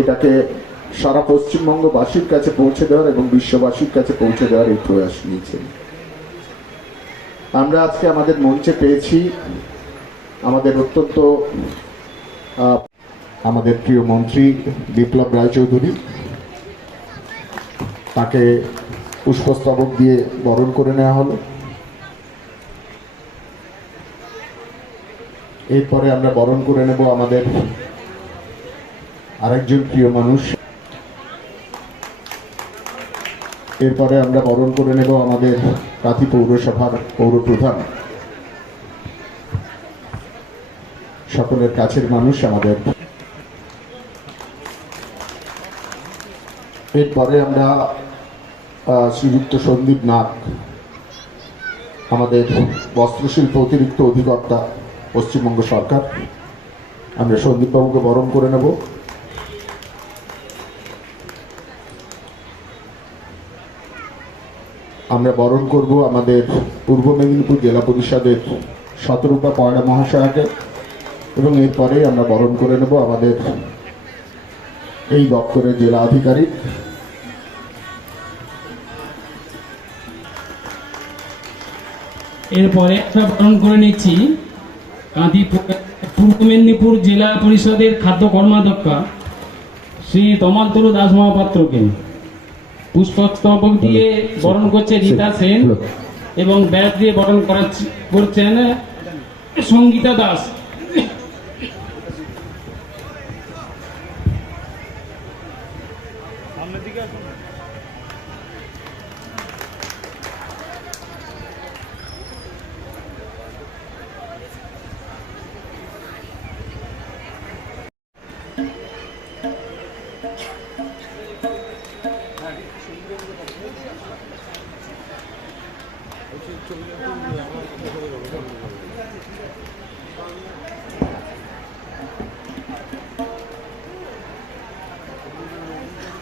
এটাকে সারা পশ্চিমবঙ্গবাসীর কাছে পৌঁছে দেওয়ার এবং বিশ্ববাসীর কাছে পৌঁছে দেওয়ার এই প্রয়াস নিয়েছেন। আমরা আজকে আমাদের মঞ্চে পেয়েছি আমাদের অত্যন্ত আমাদের প্রিয় মন্ত্রী বিপ্লব রায়চৌধুরী। তাকে পুষ্পস্তবক দিয়ে বরণ করে নেওয়া হলো। এরপরে আমরা বরণ করে নেব আমাদের আরেকজন প্রিয় মানুষ। এরপরে আমরা বরণ করে নেব আমাদের কাঁথি পৌরসভার পৌরপ্রধান, সকলের কাছের মানুষ আমাদের। এরপরে আমরা শ্রীযুক্ত সন্দীপ নাগ, আমাদের বস্ত্রশিল্প অতিরিক্ত অধিকর্তা পশ্চিমবঙ্গ সরকার, আমরা সন্দীপবাবুকে বরণ করে নেব। আমরা বরণ করব আমাদের পূর্ব মেদিনীপুর জেলা পরিষদের শতরূপা পয়লা মহাশয়াকে, এবং এরপরে আমরা বরণ করে নেব আমাদের এই দপ্তরের জেলা আধিকারিক। এরপরে আমরা বরণ করে নিচ্ছি কাঁথি পূর্ব মেদিনীপুর জেলা পরিষদের খাদ্য কর্মাধ্যক্ষা শ্রী তমালতরু দাস মহাপাত্রকে। পুষ্পস্তবক দিয়ে বরণ করছে রীতা সেন এবং ব্যাগ দিয়ে বরণ করছেন সঙ্গীতা দাস।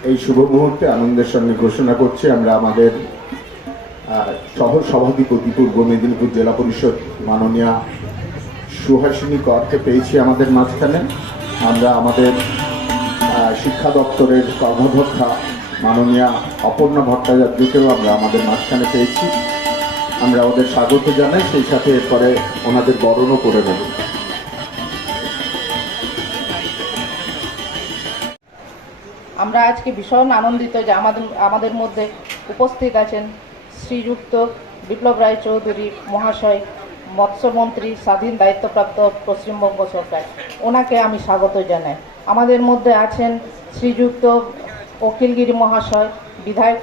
এই শুভ মুহূর্তে আনন্দের সঙ্গে ঘোষণা করছি আমরা আমাদের সহ সভাধিপতি পূর্ব মেদিনীপুর জেলা পরিষদ মাননীয়া সুহাসিনী করকে পেয়েছি আমাদের মাঝখানে। আমরা আমাদের শিক্ষা দপ্তরের কর্মাধ্যক্ষা মাননীয়া অপর্ণা ভট্টাচার্যকেও আমরা আমাদের মাঝখানে পেয়েছি। আমরা ওদের স্বাগত জানাই, সেই সাথে এরপরে ওনাদের বরণও করে নেব। আমরা আজকে ভীষণ আনন্দিত যে আমাদের মধ্যে উপস্থিত আছেন শ্রীযুক্ত বিপ্লব রায়চৌধুরী মহাশয়, মৎস্যমন্ত্রী, স্বাধীন দায়িত্বপ্রাপ্ত পশ্চিমবঙ্গ সরকার। ওনাকে আমি স্বাগত জানাই। আমাদের মধ্যে আছেন শ্রীযুক্ত অখিলগিরি মহাশয়, বিধায়ক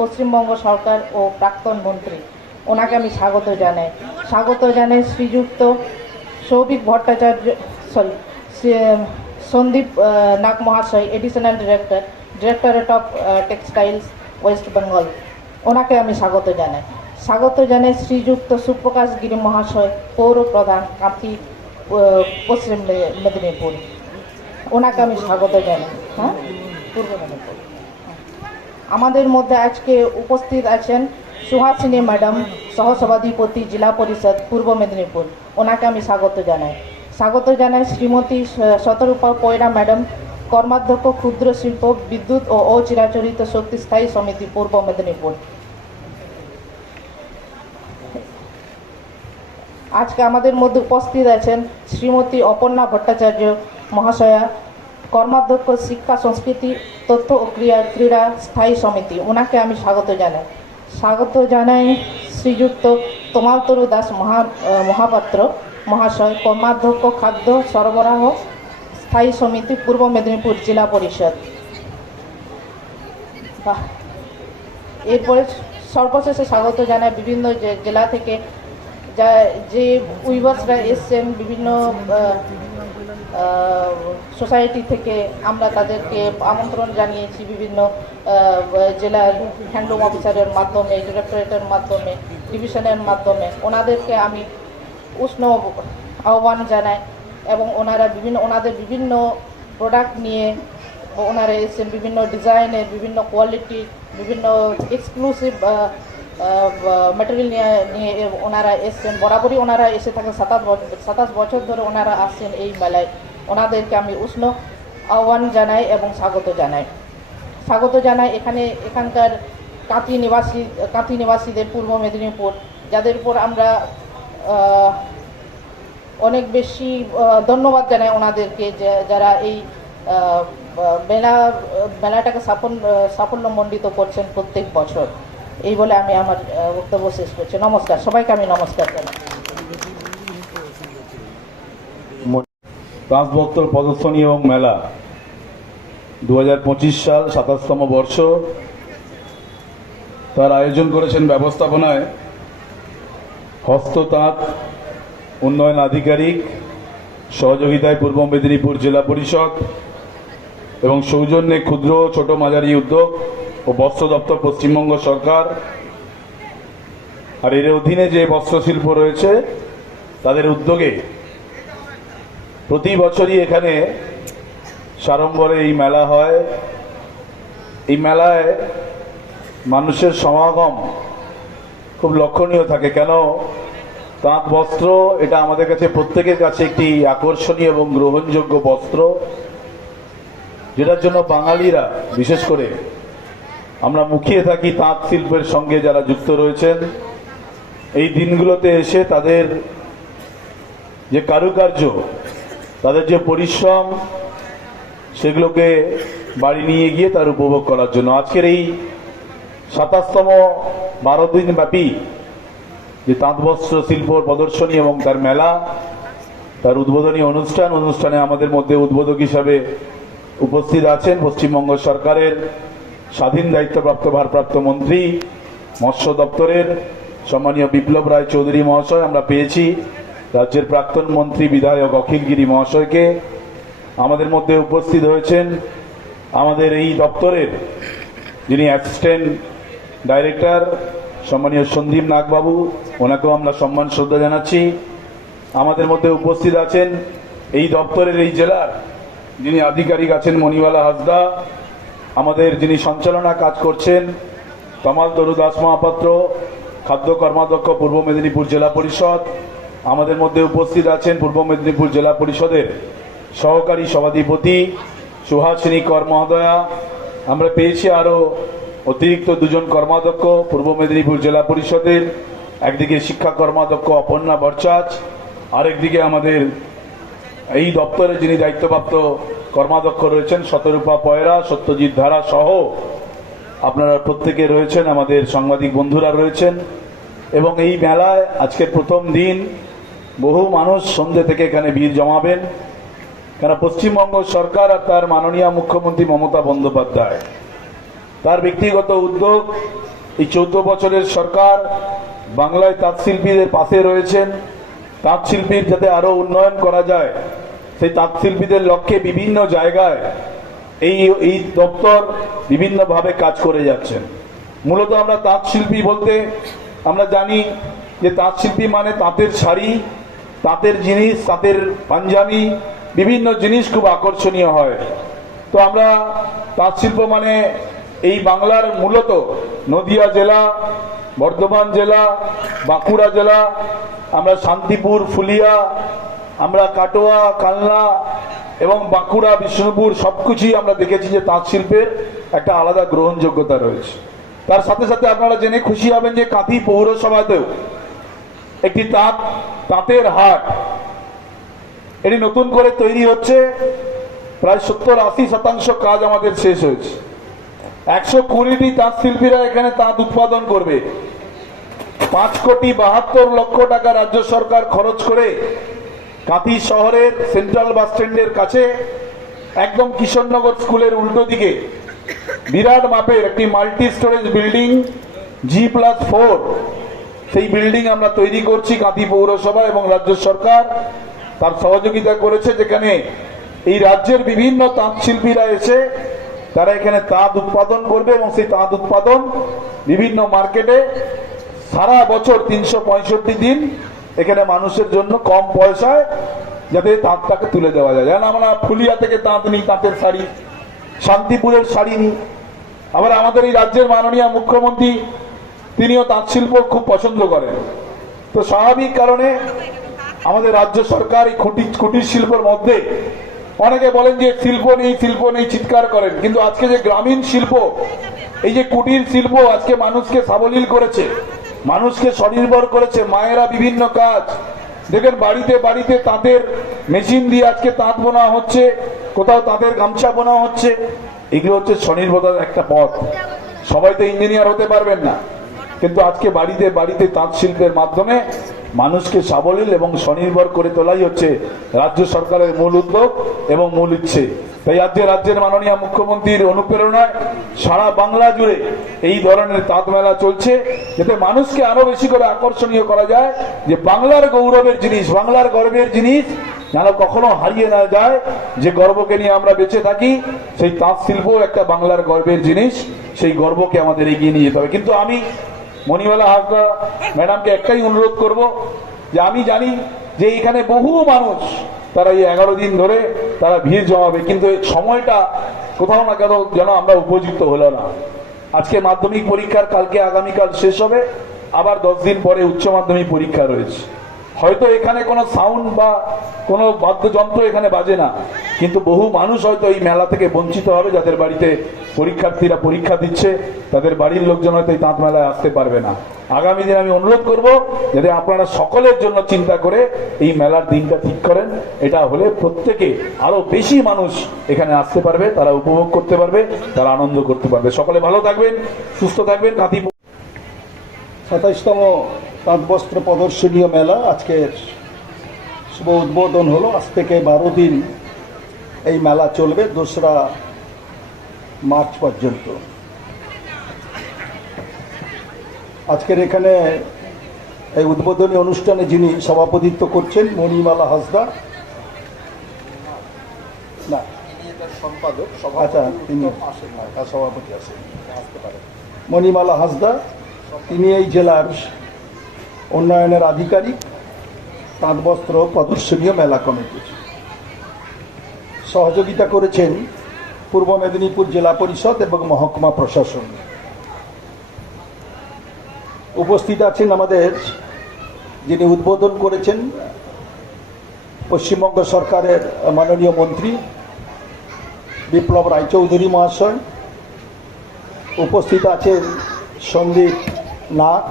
পশ্চিমবঙ্গ সরকার ও প্রাক্তন মন্ত্রী। ওনাকে আমি স্বাগত জানাই শ্রীযুক্ত সৌভিক ভট্টাচার্য, সন্দীপ নাগ মহাশয়, additional directorate of textiles West Bengal. ওনাকে আমি স্বাগত জানাই শ্রীযুক্ত সুপ্রকাশ গিরি মহাশয়, পৌর প্রধান, কাঁথি পশ্চিম মেদিনীপুর। ওনাকে আমি স্বাগত জানাই। পূর্ব মেদিনীপুর। আমাদের মধ্যে আজকে উপস্থিত আছেন সুহাসিনী ম্যাডাম, সহসভাধিপতি জেলা পরিষদ পূর্ব মেদিনীপুর। ওনাকে আমি স্বাগত জানাই শ্রীমতী শতরূপা পয়রা ম্যাডাম, কর্মাধ্যক্ষ ক্ষুদ্র শিল্প, বিদ্যুৎ ও অচিরাচরিত শক্তি স্থায়ী সমিতি পূর্ব মেদিনীপুর। আজকে আমাদের মধ্যে উপস্থিত আছেন শ্রীমতী অপর্ণা ভট্টাচার্য মহাশয়া, কর্মাধ্যক্ষ শিক্ষা সংস্কৃতি তথ্য ও ক্রীড়া স্থায়ী সমিতি। ওনাকে আমি স্বাগত জানাই শ্রীযুক্ত তমালতরু দাস মহাপাত্র মহাশয়, কর্মাধ্যক্ষ খাদ্য সরবরাহ স্থায়ী সমিতি পূর্ব মেদিনীপুর জেলা পরিষদ। এরপরে সর্বশেষে স্বাগত জানাই বিভিন্ন জেলা থেকে যে উইভার্সরা এসছেন, বিভিন্ন সোসাইটি থেকে আমরা তাদেরকে আমন্ত্রণ জানিয়েছি বিভিন্ন জেলার হ্যান্ডলুম অফিসারের মাধ্যমে, ডিরেক্টরেটের মাধ্যমে, ডিভিশনের মাধ্যমে। ওনাদেরকে আমি উষ্ণ আহ্বান জানাই এবং ওনাদের বিভিন্ন প্রোডাক্ট নিয়ে ওনারা এসেছেন, বিভিন্ন ডিজাইনের, বিভিন্ন কোয়ালিটি, বিভিন্ন এক্সক্লুসিভ ম্যাটেরিয়াল নিয়ে ওনারা এসছেন। বরাবরই ওনারা এসে থাকেন, 27 বছর ধরে ওনারা আসছেন এই মেলায়। ওনাদেরকে আমি উষ্ণ আহ্বান জানাই এবং স্বাগত জানাই এখানকার কাঁথি নিবাসীদের পূর্ব মেদিনীপুর, যাদের উপর আমরা অনেক বেশি ধন্যবাদ জানাই ওনাদেরকে, যারা এই মেলাটাকে সাফল্যমণ্ডিত করছেন প্রত্যেক বছর। এই বলে আমি আমার বক্তব্য শেষ করছি। নমস্কার, সবাইকে আমি নমস্কার জানাই। তাঁতবস্ত্র প্রদর্শনী এবং মেলা 2025 সাল 27তম বর্ষ। তার আয়োজন করেছেন ব্যবস্থাপনায় হস্ততাঁত উন্নয়ন আধিকারিক, সহযোগিতায় পূর্ব মেদিনীপুর জেলা পরিষদ এবং সৌজন্যে ক্ষুদ্র ছোট মাঝারি উদ্যোগ ও বস্ত্র দপ্তর পশ্চিমবঙ্গ সরকার। আর এর অধীনে যে বস্ত্রশিল্প রয়েছে তাদের উদ্যোগে প্রতি বছরই এখানে সাড়ম্বরে এই মেলা হয়। এই মেলায় মানুষের সমাগম খুব লক্ষণীয় থাকে। কেন? তাঁত বস্ত্র এটা আমাদের কাছে প্রত্যেকের কাছে একটি আকর্ষণীয় এবং গ্রহণযোগ্য বস্ত্র, যেটার জন্য বাঙালিরা বিশেষ করে আমরা মুখিয়ে থাকি তাঁত শিল্পের সঙ্গে যারা যুক্ত রয়েছেন। এই দিনগুলোতে এসে তাদের যে কারুকার্য, তাদের যে পরিশ্রম, সেগুলোকে বাড়ি নিয়ে গিয়ে তার উপভোগ করার জন্য আজকের এই 27তম 12 দিন ব্যাপী যে তাঁতবস্ত্র শিল্প প্রদর্শনী এবং তার মেলা, তার উদ্বোধনী অনুষ্ঠানে আমাদের মধ্যে উদ্বোধক হিসাবে উপস্থিত আছেন পশ্চিমবঙ্গ সরকারের স্বাধীন দায়িত্বপ্রাপ্ত ভারপ্রাপ্ত মন্ত্রী মৎস্য দপ্তরের সম্মানীয় বিপ্লব রায় চৌধুরী মহাশয়। আমরা পেয়েছি রাজ্যের প্রাক্তন মন্ত্রী বিধায়ক অখিল গিরি মহাশয়কে। আমাদের মধ্যে উপস্থিত হয়েছেন আমাদের এই দপ্তরের যিনি অ্যাসিস্ট্যান্ট ডাইরেক্টর সম্মানীয় সন্দীপ নাগবাবু, ওনাকেও আমরা সম্মান শ্রদ্ধা জানাচ্ছি। আমাদের মধ্যে উপস্থিত আছেন এই দপ্তরের এই জেলার যিনি আধিকারিক আছেন মণিবালা হাসদা, আমাদের যিনি সঞ্চালনা কাজ করছেন তমাল তরু দাস মহাপাত্র, খাদ্য কর্মাধ্যক্ষ পূর্ব মেদিনীপুর জেলা পরিষদ। আমাদের মধ্যে উপস্থিত আছেন পূর্ব মেদিনীপুর জেলা পরিষদের সহকারী সভাধিপতি সুহাসিনী কর মহোদয়া। আমরা পেয়েছি আরও অতিরিক্ত 2 জন কর্মাধ্যক্ষ পূর্ব মেদিনীপুর জেলা পরিষদের, একদিকে শিক্ষা কর্মাধ্যক্ষ অপর্ণা ভট্টাচার্য, আরেকদিকে আমাদের এই দপ্তরে যিনি দায়িত্বপ্রাপ্ত কর্মাধ্যক্ষ রয়েছেন শতরূপা পয়রা, সত্যজিৎ ধারা সহ আপনারা প্রত্যেকে রয়েছেন, আমাদের সাংবাদিক বন্ধুরা রয়েছেন। এবং এই মেলায় আজকের প্রথম দিন বহু মানুষ সন্ধ্যে থেকে এখানে ভিড় জমাবেন। কেন? পশ্চিমবঙ্গ সরকার আর তার মাননীয় মুখ্যমন্ত্রী মমতা বন্দ্যোপাধ্যায় তার ব্যক্তিগত উদ্যোগ, এই 14 বছরের সরকার বাংলায় তাঁতশিল্পীদের পাশে রয়েছেন। তাঁতশিল্পীর যাতে আরো উন্নয়ন করা যায় সেই তাঁতশিল্পীদের লক্ষ্যে বিভিন্ন জায়গায় এই দপ্তর বিভিন্নভাবে কাজ করে যাচ্ছেন। মূলত আমরা তাঁতশিল্পী বলতে আমরা জানি যে তাঁতশিল্পী মানে তাঁতের শাড়ি, তাঁতের জিনিস, তাঁতের পাঞ্জাবি, বিভিন্ন জিনিস খুব আকর্ষণীয় হয়। তো আমরা তাঁতশিল্প মানে এই বাংলার মূলত নদিয়া জেলা, বর্ধমান জেলা, বাঁকুড়া জেলা, আমরা শান্তিপুর, ফুলিয়া, আমরা কাটোয়া, কালনা এবং বাঁকুড়া, বিষ্ণুপুর সবকিছুই আমরা দেখেছি যে তাঁত শিল্পের একটা আলাদা গ্রহণযোগ্যতা রয়েছে। তার সাথে সাথে আপনারা জেনে খুশি হবেন যে কাঁথি পৌরসভাতেও একটি তাঁতের হাট এটি নতুন করে তৈরি হচ্ছে। প্রায় 70-80% কাজ আমাদের শেষ হয়েছে। 120টি তাঁত শিল্পীরা এখানে তাঁত উৎপাদন করবে। 5,72,00,000 টাকা রাজ্য সরকার খরচ করে কাঁথি শহরের সেন্ট্রাল বাস স্ট্যান্ডের কাছে একদম কিশোরনগর স্কুলের উল্টো দিকে বিরাট মাপের একটি মাল্টি স্টোরেজ বিল্ডিং G+4 সেই বিল্ডিং আমরা তৈরি করছি। কাঁথি পৌরসভা এবং রাজ্য সরকার তার সহযোগিতা করেছে, যেখানে এই রাজ্যের বিভিন্ন তাঁত শিল্পীরা এসে তারা এখানে তাঁত উৎপাদন করবে এবং সেই তাঁত উৎপাদন বিভিন্ন মার্কেটে সারা বছর 365 দিন এখানে মানুষের জন্য কম পয়সায় যাতে তাঁতটাকে তুলে দেওয়া যায়। যেন আমরা ফুলিয়া থেকে তাঁত নিই, তাঁতের শাড়ি, শান্তিপুরের শাড়ি নিই। আবার আমাদের এই রাজ্যের মাননীয় মুখ্যমন্ত্রী তিনিও তাঁত শিল্প খুব পছন্দ করেন। তো স্বাভাবিক কারণে আমাদের রাজ্য সরকার এই কুটির শিল্পের মধ্যে অনেকে বলেন যে শিল্প নেই চিৎকার করেন, কিন্তু আজকে যে গ্রামীণ শিল্প, এই যে কুটির শিল্প আজকে মানুষকে সাবলীল করেছে, মানুষকে স্বনির্ভর করেছে। মায়েরা বিভিন্ন কাজ দেখেন, বাড়িতে বাড়িতে তাঁতের মেশিন দিয়ে আজকে তাঁত বোনা হচ্ছে, কোথাও তাঁতের গামছা বোনা হচ্ছে। এগুলো হচ্ছে স্বনির্ভরতার একটা পথ। সবাই তো ইঞ্জিনিয়ার হতে পারবেন না, কিন্তু আজকে বাড়িতে বাড়িতে তাঁত শিল্পের মাধ্যমে মানুষকে সাবলীল এবং স্বনির্ভর করে তোলাই হচ্ছে রাজ্য সরকারের মূল উদ্যোগ এবং মূল ইচ্ছে। তাই আজকে রাজ্যের মাননীয় মুখ্যমন্ত্রীর অনুপ্রেরণায় সারা বাংলা জুড়ে এই ধরনের তাঁত মেলা চলছে, যাতে মানুষকে আরো বেশি করে আকর্ষণীয় করা যায়, যে বাংলার গৌরবের জিনিস, বাংলার গর্বের জিনিস যেন কখনো হারিয়ে না যায়। যে গর্বকে নিয়ে আমরা বেঁচে থাকি, সেই তাঁত শিল্প একটা বাংলার গর্বের জিনিস, সেই গর্বকে আমাদের এগিয়ে নিয়ে যেতে হবে। কিন্তু আমি মণিমালা হাসদা ম্যাডামকে একটাই অনুরোধ করব, যে আমি জানি যে এখানে বহু মানুষ তারা এই 11 দিন ধরে তারা ভিড় জমাবে, কিন্তু এই সময়টা কোথাও না কোথাও যেন আমরা উপযুক্ত হলো না। আজকে মাধ্যমিক পরীক্ষার কালকে আগামীকাল শেষ হবে, আবার 10 দিন পরে উচ্চ মাধ্যমিক পরীক্ষা রয়েছে। হয়তো এখানে কোনো সাউন্ড বা কোনো বাদ্যযন্ত্র এখানে বাজে না, কিন্তু বহু মানুষ হয়তো এই মেলা থেকে বঞ্চিত হবে, যাদের বাড়িতে পরীক্ষার্থীরা পরীক্ষা দিচ্ছে, তাদের বাড়ির লোকজন হয়তো এই তাঁত মেলায় আসতে পারবে না। আগামী দিনে আমি অনুরোধ করব, যাতে আপনারা সকলের জন্য চিন্তা করে এই মেলার দিনটা ঠিক করেন। এটা হলে প্রত্যেকে আরো বেশি মানুষ এখানে আসতে পারবে, তারা উপভোগ করতে পারবে, তারা আনন্দ করতে পারবে। সকলে ভালো থাকবেন, সুস্থ থাকবেন। কাঁথি 27তম তাঁত বস্ত্র প্রদর্শনীয় মেলা আজকের শুভ উদ্বোধন হলো। আজ থেকে 12 দিন এই মেলা চলবে, 2রা মার্চ পর্যন্ত। আজকের এখানে এই উদ্বোধনী অনুষ্ঠানে যিনি সভাপতিত্ব করছেন, মণিমালা হাসদা, না সম্পাদক, আচ্ছা তিনি সভাপতি আছেন, মণিমালা হাসদা, তিনি এই জেলার উন্নয়নের আধিকারিক, তাঁত বস্ত্র প্রদর্শনীয় মেলা কমিটির। সহযোগিতা করেছেন পূর্ব মেদিনীপুর জেলা পরিষদ এবং মহকুমা প্রশাসন। উপস্থিত আছেন আমাদের যিনি উদ্বোধন করেছেন, পশ্চিমবঙ্গ সরকারের মাননীয় মন্ত্রী বিপ্লব রায়চৌধুরী মহাশয়। উপস্থিত আছেন সন্দীপ নাগ,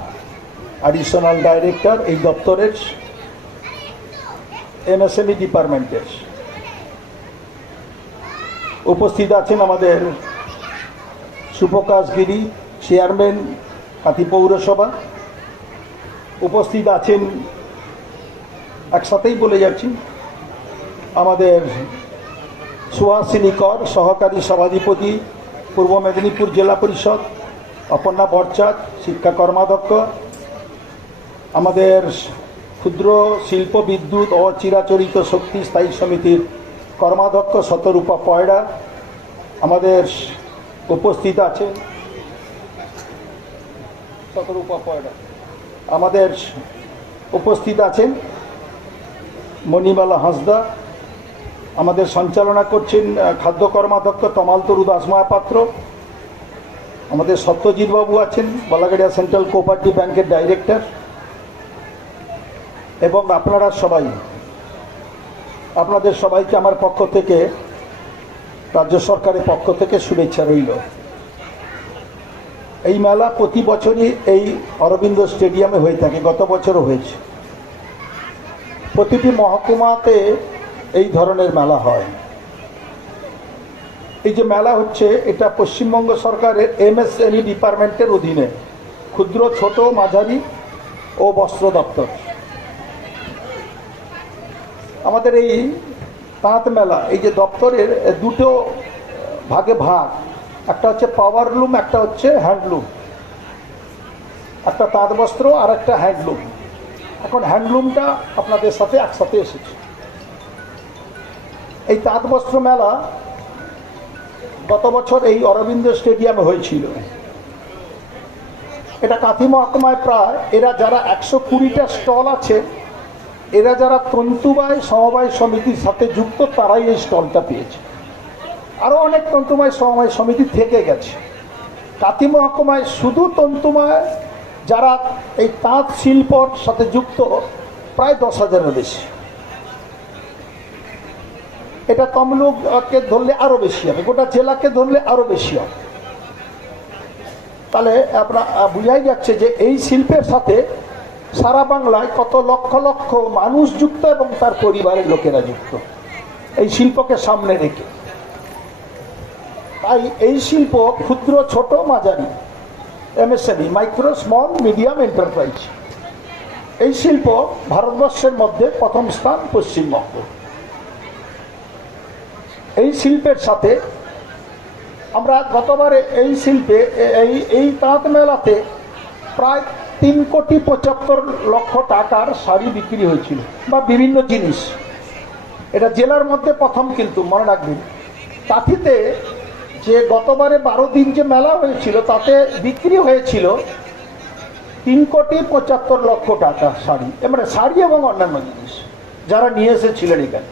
অ্যাডিশনাল ডাইরেক্টর এই দপ্তরের, এমএসএমই ডিপার্টমেন্টের। উপস্থিত আছেন আমাদের সুপ্রকাশ গিরি, চেয়ারম্যান কাঁথি পৌরসভা। উপস্থিত আছেন, একসাথেই বলে যাচ্ছি, আমাদের সুহাসিনী কর, সহকারী সভাধিপতি পূর্ব মেদিনীপুর জেলা পরিষদ, অপর্ণা বরচাঁদ, শিক্ষা কর্মাধ্যক্ষ, আমাদের ক্ষুদ্র শিল্প বিদ্যুৎ ও চিরাচরিত শক্তি স্থায়ী সমিতির কর্মাধ্যক্ষ শতরূপা পয়রা। আমাদের উপস্থিত আছে শতরূপা পয়রা। আমাদের উপস্থিত আছেন মণিমালা হাসদা। আমাদের সঞ্চালনা করছেন খাদ্য কর্মাধ্যক্ষ তমালতরু দাস মহাপাত্র। আমাদের সত্যজিৎ বাবু আছেন, বালাগাড়িয়া সেন্ট্রাল কোঅপারেটিভ ব্যাংকের ডাইরেক্টর। এবং আপনারা সবাই, আপনাদের সবাইকে আমার পক্ষ থেকে, রাজ্য সরকারের পক্ষ থেকে শুভেচ্ছা রইল। এই মেলা প্রতি বছরই এই অরবিন্দ স্টেডিয়ামে হয়ে থাকে, গত বছরও হয়েছে। প্রতিটি মহকুমাতে এই ধরনের মেলা হয়। এই যে মেলা হচ্ছে, এটা পশ্চিমবঙ্গ সরকারের এমএসএমই ডিপার্টমেন্টের অধীনে ক্ষুদ্র, ছোট, মাঝারি ও বস্ত্র দপ্তর। আমাদের এই তাঁত মেলা, এই যে দপ্তরের দুটো ভাগে ভাগ, একটা হচ্ছে পাওয়ারলুম, একটা হচ্ছে হ্যান্ডলুম। একটা তাঁত বস্ত্র আর একটা হ্যান্ডলুম। এখন হ্যান্ডলুমটা আপনাদের সাথে একসাথে এসেছে। এই তাঁত বস্ত্র মেলা গত বছর এই অরবিন্দ স্টেডিয়ামে হয়েছিল। এটা কাঁথি মহকুমায় প্রায়, এরা যারা 120টা স্টল আছে, এরা যারা তন্তুবায় সমবায় সমিতির সাথে যুক্ত, তারাই এই স্টলটা পেয়েছে। আরও অনেক তন্তুবায় সমবায় সমিতি থেকে গেছে। কাঁথি মহকুমায় শুধু তন্তুবায় যারা এই তাঁত শিল্পর সাথে যুক্ত প্রায় 10,000-এর বেশি। এটা তমলুককে ধরলে আরো বেশি হবে, গোটা জেলাকে ধরলে আরো বেশি হবে। তাহলে আপনার বোঝাই যাচ্ছে যে এই শিল্পের সাথে সারা বাংলায় কত লক্ষ লক্ষ মানুষ যুক্ত এবং তার পরিবারের লোকেরা যুক্ত এই শিল্পকে সামনে রেখে। তাই এই শিল্প ক্ষুদ্র, ছোট, মাঝারি, MSME, micro small medium enterprise, এই শিল্প ভারতবর্ষের মধ্যে প্রথম স্থান পশ্চিমবঙ্গ। এই শিল্পের সাথে আমরা গতবারে এই শিল্পে এই তাঁত মেলাতে প্রায় 3,75,00,000 টাকার শাড়ি বিক্রি হয়েছিল বা বিভিন্ন জিনিস। এটা জেলার মধ্যে প্রথম, কিন্তু মনে রাখবেন কাঁথিতে যে গতবারে 12 দিন যে মেলা হয়েছিল তাতে বিক্রি হয়েছিল 3,75,00,000 টাকা শাড়ি, মানে শাড়ি এবং অন্যান্য জিনিস যারা নিয়ে এসেছিলেন এখানে।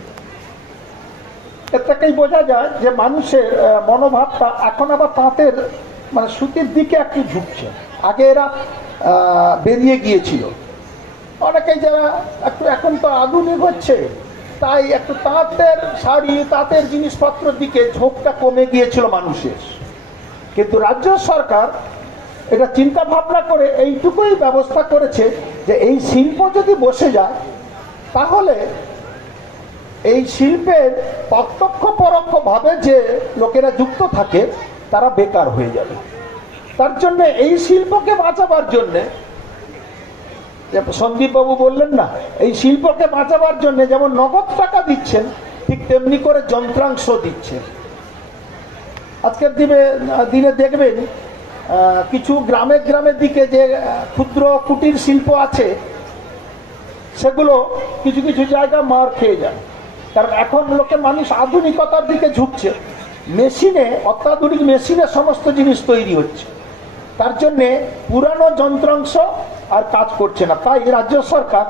এর থেকেই বোঝা যায় যে মানুষের মনোভাবটা এখন আবার তাঁতের মানে সুতির দিকে একটু ঝুঁকছে। আগে এরা বেরিয়ে গিয়েছিল, অনেকেই যারা একটু এখন তো আধুনিক হচ্ছে, তাই একটু তাঁতের শাড়ি, তাঁতের জিনিসপত্রের দিকে ঝোঁকটা কমে গিয়েছিল মানুষের। কিন্তু রাজ্য সরকার এটা চিন্তা ভাবনা করে এইটুকুই ব্যবস্থা করেছে যে এই শিল্প যদি বসে যায় তাহলে এই শিল্পের প্রত্যক্ষ পরোক্ষভাবে যে লোকেরা যুক্ত থাকে তারা বেকার হয়ে যাবে। তার জন্য এই শিল্পকে বাঁচাবার জন্যে, সন্দীপ বাবু বললেন না, এই শিল্পকে বাঁচাবার জন্য যেমন নগদ টাকা দিচ্ছেন ঠিক তেমনি করে যন্ত্রাংশ দিচ্ছেন। আজকের দিনে দেখবেন কিছু গ্রামের দিকে যে ক্ষুদ্র কুটির শিল্প আছে সেগুলো কিছু কিছু জায়গা মার খেয়ে যায়, কারণ এখন মানুষ আধুনিকতার দিকে ঝুঁকছে। মেশিনে, অত্যাধুনিক মেশিনে সমস্ত জিনিস তৈরি হচ্ছে, তার জন্যে পুরানো যন্ত্রাংশ আর কাজ করছে না। তাই রাজ্য সরকার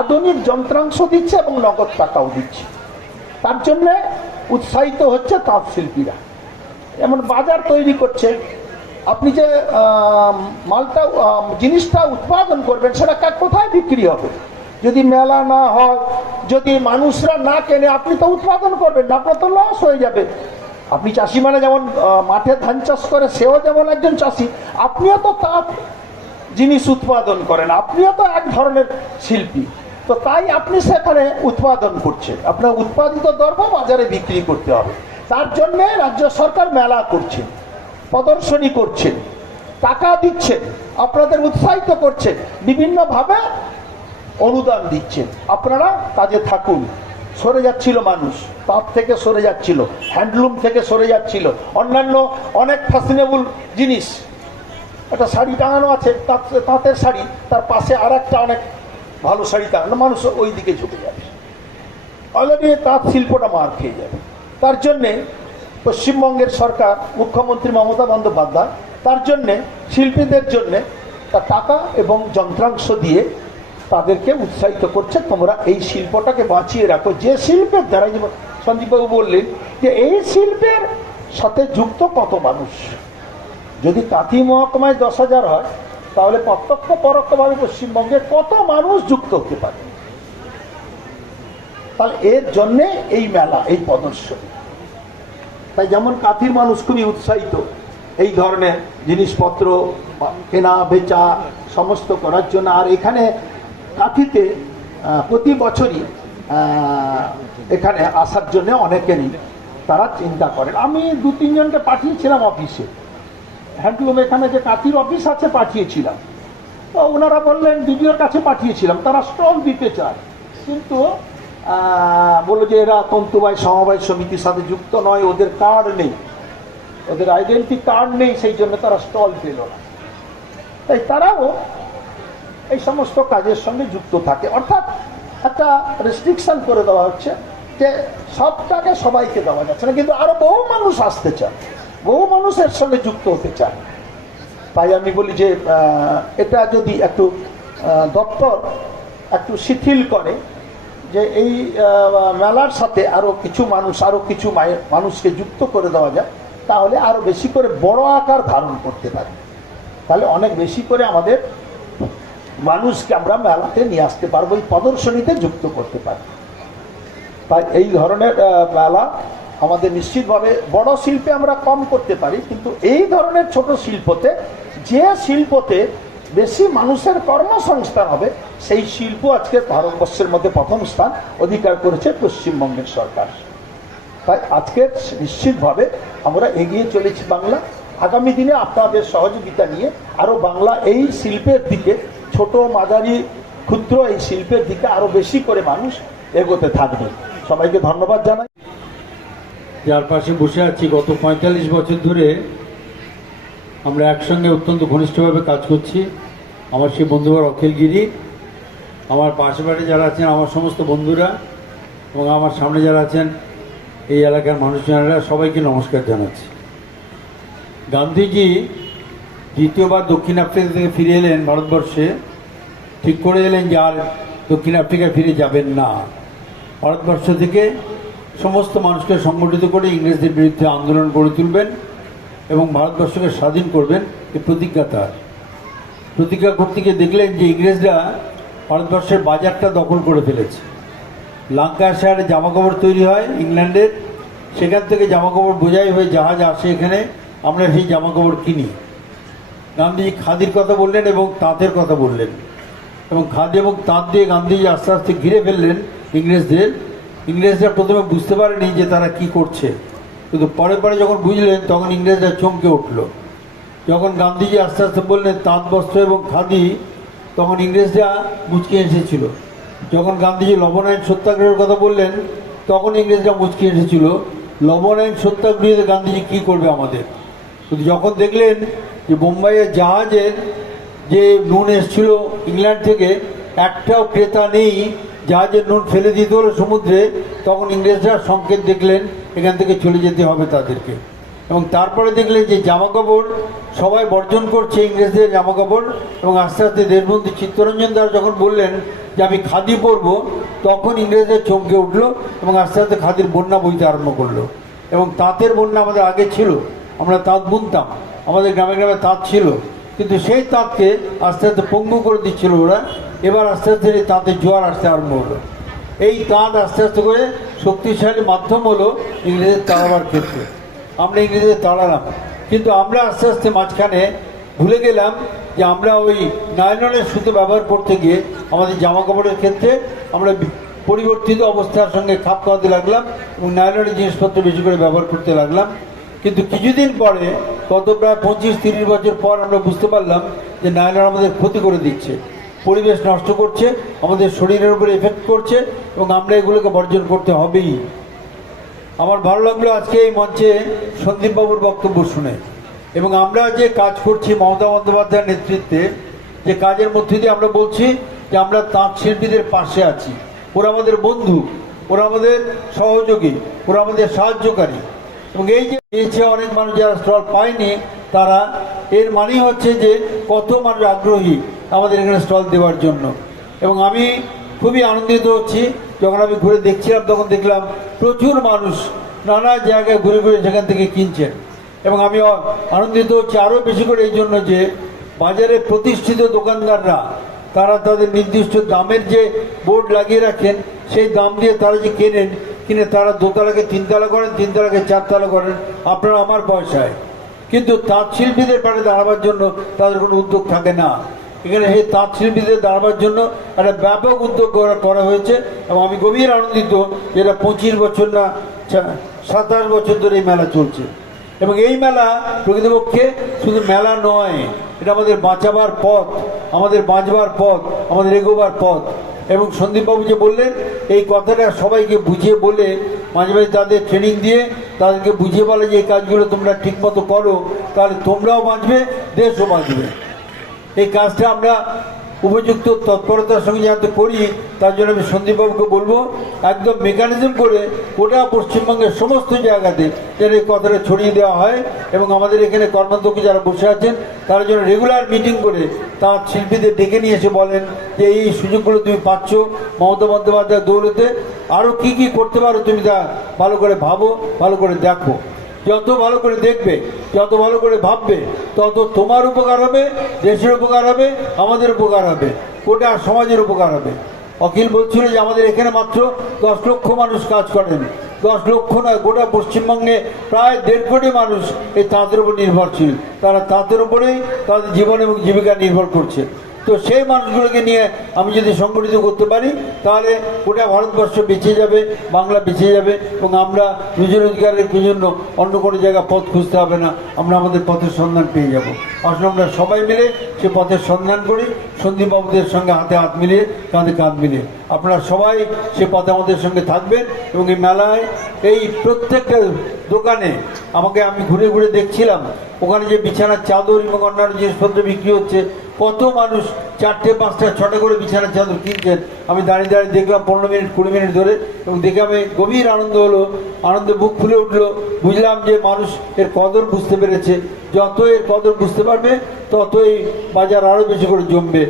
আধুনিক যন্ত্রাংশ দিচ্ছে এবং নগদ টাকাও দিচ্ছে। তার জন্যে উৎসাহিত হচ্ছে তাঁত শিল্পীরা, এমন বাজার তৈরি করছে। আপনি যে মালটা জিনিসটা উৎপাদন করবেন সেটা কোথায় বিক্রি হবে? যদি মেলা না হয়, যদি মানুষরা না কেনে, আপনি তো উৎপাদন করবেন না, আপনার তো লস হয়ে যাবে। আপনি চাষি মানে যেমন মাঠে ধান চাষ করে সেও যেমন একজন চাষি, আপনিও তো তাঁত জিনিস উৎপাদন করেন, আপনিও তো এক ধরনের শিল্পী। তো তাই আপনি সেখানে উৎপাদন করছেন, আপনার উৎপাদিত দ্রব্য বাজারে বিক্রি করতে হবে। তার জন্যে রাজ্য সরকার মেলা করছেন, প্রদর্শনী করছেন, টাকা দিচ্ছেন, আপনাদের উৎসাহিত করছেন, বিভিন্নভাবে অনুদান দিচ্ছেন। আপনারা কাজে থাকুন। সরে যাচ্ছিল মানুষ, তাঁত থেকে সরে যাচ্ছিল, হ্যান্ডলুম থেকে সরে যাচ্ছিল, অন্যান্য অনেক ফ্যাশনেবল জিনিস। একটা শাড়ি টাঙানো আছে, তাঁতের শাড়ি, তার পাশে আর একটা অনেক ভালো শাড়ি টাঙানো, মানুষ ওই দিকে ঝুঁকে যাবে, অলরেডি তাঁত শিল্পটা মার খেয়ে যাবে। তার জন্যে পশ্চিমবঙ্গের সরকার, মুখ্যমন্ত্রী মমতা বন্দ্যোপাধ্যায় তার জন্যে শিল্পীদের জন্যে তার টাকা এবং যন্ত্রাংশ দিয়ে তাদেরকে উৎসাহিত করছে, তোমরা এই শিল্পটাকে বাঁচিয়ে রাখো। যে শিল্পের দ্বারা, যেমন সন্দীপবাবু বললেন যে এই শিল্পের সাথে যুক্ত কত মানুষ, যদি কাঁথি মহকুমায় 10,000 হয় তাহলে প্রত্যক্ষ পরোক্ষভাবে পশ্চিমবঙ্গে কত মানুষ যুক্ত হতে পারে। তাহলে এর জন্যে এই মেলা, এই প্রদর্শনী। তাই যেমন কাঁথির মানুষ খুবই উৎসাহিত এই ধরনের জিনিসপত্র কেনা বেচা সমস্ত করার জন্য। আর এখানে কাঁথিতে প্রতি বছরই এখানে আসার জন্য অনেকেরই তারা চিন্তা করেন। আমি 2-3 জনকে পাঠিয়েছিলাম অফিসে, হ্যান্ডলুম এখানে যে কাঁথির অফিস আছে পাঠিয়েছিলাম, তো ওনারা বললেন বিডিওর কাছে পাঠিয়েছিলাম, তারা স্টল দিতে চায়, কিন্তু বললো যে এরা তন্তুবাই সমবায় সমিতির সাথে যুক্ত নয়, ওদের কার্ড নেই, ওদের আইডেন্টি কার্ড নেই, সেই জন্য তারা স্টল পেল না। তাই তারাও এই সমস্ত কাজের সঙ্গে যুক্ত থাকে, অর্থাৎ একটা রেস্ট্রিকশন করে দেওয়া হচ্ছে যে সবটাকে সবাইকে দেওয়া যাচ্ছে না, কিন্তু আরো বহু মানুষ আসতে চায়, বহু মানুষের সঙ্গে যুক্ত হতে চায়। তাই আমি বলি যে এটা যদি একটু দপ্তর একটু শিথিল করে, যে এই মেলার সাথে আরো কিছু মানুষকে যুক্ত করে দেওয়া যায়, তাহলে আরো বেশি করে বড় আকার ধারণ করতে পারে, তাহলে অনেক বেশি করে আমাদের মানুষকে আমরা মেলাতে নিয়ে আসতে পারবো, এই প্রদর্শনীতে যুক্ত করতে পারবো। তাই এই ধরনের মেলা আমাদের নিশ্চিতভাবে বড় শিল্পে আমরা কম করতে পারি, কিন্তু এই ধরনের ছোট শিল্পতে, যে শিল্পতে বেশি মানুষের কর্মসংস্থান হবে, সেই শিল্প আজকে ভারতবর্ষের মধ্যে প্রথম স্থান অধিকার করেছে পশ্চিমবঙ্গের সরকার। তাই আজকে নিশ্চিতভাবে আমরা এগিয়ে চলেছি বাংলা। আগামী দিনে আপনাদের সহযোগিতা নিয়ে আরও বাংলা এই শিল্পের দিকে, ছোট মাঝারি ক্ষুদ্র এই শিল্পের দিকে আরও বেশি করে মানুষ এগোতে থাকবে। সবাইকে ধন্যবাদ জানাই। যার পাশে বসে আছি, গত ৪৫ বছর ধরে আমরা একসঙ্গে অত্যন্ত ঘনিষ্ঠভাবে কাজ করছি। আমার সেই বন্ধুবার অখিল গিরি, আমার পাশে বাড়ি যারা আছেন আমার সমস্ত বন্ধুরা, এবং আমার সামনে যারা আছেন এই এলাকার মানুষজনেরা, সবাইকে নমস্কার জানাচ্ছি। গান্ধীজি দ্বিতীয়বার দক্ষিণ আফ্রিকা থেকে ফিরে এলেন ভারতবর্ষে, ঠিক করে এলেন যে আর দক্ষিণ আফ্রিকায় ফিরে যাবেন না। ভারতবর্ষ থেকে সমস্ত মানুষকে সংগঠিত করে ইংরেজদের বিরুদ্ধে আন্দোলন গড়ে তুলবেন এবং ভারতবর্ষকে স্বাধীন করবেন, এই প্রতিজ্ঞা তার। প্রতিজ্ঞা করতে গিয়ে দেখলেন যে ইংরেজরা ভারতবর্ষের বাজারটা দখল করে ফেলেছে। লাঙ্কাশায়ারে জামাকাপড় তৈরি হয় ইংল্যান্ডের, সেখান থেকে জামাকাপড় বোঝাই হয়ে জাহাজ আসে এখানে, আমরা সেই জামাকাপড় কিনি। গান্ধীজি খাদির কথা বললেন এবং তাঁতের কথা বললেন, এবং খাদি এবং তাঁত দিয়ে গান্ধীজি আস্তে আস্তে ঘিরে ফেললেন ইংরেজদের। ইংরেজরা প্রথমে বুঝতে পারেনি যে তারা কি করছে, কিন্তু পরে পরে যখন বুঝলেন তখন ইংরেজরা চমকে উঠল। যখন গান্ধীজি আস্তে আস্তে বললেন তাঁত বস্ত্র এবং খাদি, তখন ইংরেজরা মুচকে এসেছিল। যখন গান্ধীজি লবণ আইন সত্যাগ্রহের কথা বললেন, তখন ইংরেজরা মুচকে এসেছিল। লবণ আইন সত্যাগ্রহে গান্ধীজি কী করবে আমাদের? কিন্তু যখন দেখলেন যে বোম্বাইয়ের জাহাজের যে নুন এসেছিল ইংল্যান্ড থেকে, একটাও ক্রেতা নেই, জাহাজের নুন ফেলে দিতে হলো সমুদ্রে, তখন ইংরেজরা সংকেত দেখলেন এখান থেকে চলে যেতে হবে তাদেরকে। এবং তারপরে দেখলেন যে জামাকাপড় সবাই বর্জন করছে ইংরেজদের জামাকাপড়, এবং আস্তে আস্তে দেশবন্ধু চিত্তরঞ্জন দাস যখন বললেন যে আমি খাদি পরবো, তখন ইংরেজদের চমকে উঠলো এবং আস্তে আস্তে খাদির বন্যা বইতে আরম্ভ করলো। এবং তাঁতের বন্যা আমাদের আগে ছিল, আমরা তাঁত বুনতাম, আমাদের গ্রামে গ্রামে তাঁত ছিল, কিন্তু সেই তাঁতকে আস্তে আস্তে পঙ্গু করে দিচ্ছিল ওরা। এবার আস্তে আস্তে এই তাঁতের জোয়ার আসতে আরম্ভ হলো। এই তাঁত আস্তে আস্তে করে শক্তিশালী মাধ্যম হলো ইংরেজদের তাড়াবার ক্ষেত্রে। আমরা ইংরেজদের তাড়ালাম, কিন্তু আমরা আস্তে আস্তে মাঝখানে ভুলে গেলাম যে আমরা ওই নাইলনের সুতো ব্যবহার করতে গিয়ে আমাদের জামা কাপড়ের ক্ষেত্রে আমরা পরিবর্তিত অবস্থার সঙ্গে খাপ খাওয়াতে লাগলাম এবং নাইলনের জিনিসপত্র বেশি করে ব্যবহার করতে লাগলাম। কিন্তু কিছুদিন পরে, গত প্রায় 25-30 বছর পর আমরা বুঝতে পারলাম যে নাইলন আমাদের ক্ষতি করে দিচ্ছে, পরিবেশ নষ্ট করছে, আমাদের শরীরের উপরে এফেক্ট করছে, এবং আমরা এগুলোকে বর্জন করতে হবেই। আমার ভালো লাগলো আজকে এই মঞ্চে সন্দীপবাবুর বক্তব্য শুনে, এবং আমরা যে কাজ করছি মমতা বন্দ্যোপাধ্যায়ের নেতৃত্বে, যে কাজের মধ্যে দিয়ে আমরা বলছি যে আমরা তাঁত শিল্পীদের পাশে আছি, ওরা আমাদের বন্ধু, ওরা আমাদের সহযোগী, ওরা আমাদের সাহায্যকারী। এবং এই যে পেয়েছে অনেক মানুষ যারা স্টল পায়নি, তারা, এর মানেই হচ্ছে যে কত মানুষ আগ্রহী আমাদের এখানে স্টল দেওয়ার জন্য। এবং আমি খুবই আনন্দিত হচ্ছি, যখন আমি ঘুরে দেখছিলাম তখন দেখলাম প্রচুর মানুষ নানা জায়গায় ঘুরে ঘুরে সেখান থেকে কিনছেন। এবং আমি আনন্দিত হচ্ছি আরও বেশি করে এই জন্য যে বাজারে প্রতিষ্ঠিত দোকানদাররা, তারা তাদের নির্দিষ্ট দামের যে বোর্ড লাগিয়ে রাখেন, সেই দাম দিয়ে তারা যে কিনে তারা দোতলাকে 3 তলা করেন, 3 তলাকে 4 তলা করেন, আপনারা আমার পয়সায়। কিন্তু তাঁত শিল্পীদের পাশে দাঁড়াবার জন্য তাদের কোনো উদ্যোগ থাকে না। এখানে সেই তাঁত শিল্পীদের দাঁড়াবার জন্য একটা ব্যাপক উদ্যোগ করা হয়েছে, এবং আমি গভীর আনন্দিত যেটা 25 বছর না 27 বছর ধরে এই মেলা চলছে। এবং এই মেলা প্রকৃতপক্ষে শুধু মেলা নয়, এটা আমাদের বাঁচাবার পথ, আমাদের বাঁচবার পথ, আমাদের এগোবার পথ। এবং সন্দীপবাবু যে বললেন এই কথাটা সবাইকে বুঝিয়ে বলে, মাঝে মাঝে তাদের ট্রেনিং দিয়ে তাদেরকে বুঝিয়ে বলে যে এই কাজগুলো তোমরা ঠিকমতো করো, তাহলে তোমরাও বাঁচবে, দেশও বাঁচবে। এই কাজটা আমরা উপযুক্ত তৎপরতার সঙ্গে যাতে করি, তার জন্য আমি সন্দীপবাবুকে বলবো একদম মেকানিজম করে গোটা পশ্চিমবঙ্গের সমস্ত জায়গাতে যেন এই কথাটা ছড়িয়ে দেওয়া হয়, এবং আমাদের এখানে কর্মাধ্যক্ষ যারা বসে আছেন তারা যেন রেগুলার মিটিং করে তাঁত শিল্পীদের ডেকে নিয়ে এসে বলেন যে এই সুযোগগুলো তুমি পাচ্ছ মমতা বন্দ্যোপাধ্যায়ের দৌলতে, আরও কী কী করতে পারো তুমি তা ভালো করে ভাবো, ভালো করে দেখো। যত ভালো করে দেখবে, যত ভালো করে ভাববে, তত তোমার উপকার হবে, দেশের উপকার হবে, আমাদের উপকার হবে, গোটা সমাজের উপকার হবে। অখিল বলছিল যে আমাদের এখানে মাত্র 10 লক্ষ মানুষ কাজ করেন। 10 লক্ষ নয়, গোটা পশ্চিমবঙ্গে প্রায় 1.5 কোটি মানুষ এই তাঁতের উপর নির্ভরশীল। তারা তাঁতের উপরেই তাদের জীবন এবং জীবিকা নির্ভর করছে। তো সেই মানুষগুলোকে নিয়ে আমি যদি সংগঠিত করতে পারি তাহলে গোটা ভারতবর্ষ বেঁচে যাবে, বাংলা বেঁচে যাবে, এবং আমরা রুজি রোজগারের জন্য অন্য কোনো জায়গায় পথ খুঁজতে হবে না, আমরা আমাদের পথের সন্ধান পেয়ে যাব। আসলে আমরা সবাই মিলে সে পথের সন্ধান করি, সন্দীপবাবুদের সঙ্গে হাতে হাত মিলিয়ে, কাঁধে কাঁধ মিলিয়ে। আপনারা সবাই সে পথে আমাদের সঙ্গে থাকবেন। এবং এই মেলায় এই প্রত্যেকটা দোকানে আমি ঘুরে ঘুরে দেখছিলাম, ওখানে যে বিছানার চাদর এবং অন্যান্য জিনিসপত্র বিক্রি হচ্ছে, কত মানুষ 4টে 5টা 6টা করে বিছানার চাদর কিনছেন। আমি দাঁড়িয়ে দাঁড়িয়ে দেখলাম 15 মিনিট 20 মিনিট ধরে, এবং দেখে আমি গভীর আনন্দ হলো, আনন্দে বুক ফুলে উঠলো। বুঝলাম যে মানুষ এর কদর বুঝতে পেরেছে। যত এর কদর বুঝতে পারবে তত এই বাজার আরও বেশি করে জমবে।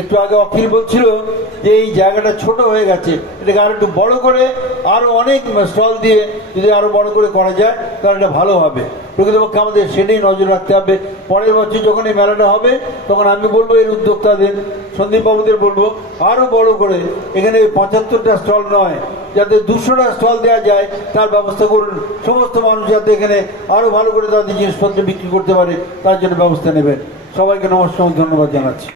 একটু আগে অখিল বলছিল যে এই জায়গাটা ছোট হয়ে গেছে, এটাকে আরো একটু বড় করে আরো অনেক স্টল দিয়ে যদি আরো বড় করে করা যায় তাহলে এটা ভালো হবে। প্রকৃতপক্ষে আমাদের সেটাই নজর রাখতে হবে। পরের বছর যখন এই মেলাটা হবে তখন আমি বলবো এর উদ্যোক্তাদের, সন্দীপবাবুদের বলবো আরো বড় করে এখানে 75টা স্টল নয়, যাতে 200টা স্টল দেওয়া যায় তার ব্যবস্থা করুন। সমস্ত মানুষ যাতে এখানে আরো ভালো করে তাদের জিনিসপত্র বিক্রি করতে পারে তার জন্য ব্যবস্থা নেবেন। সবাইকে নমস্কার, ধন্যবাদ জানাচ্ছি।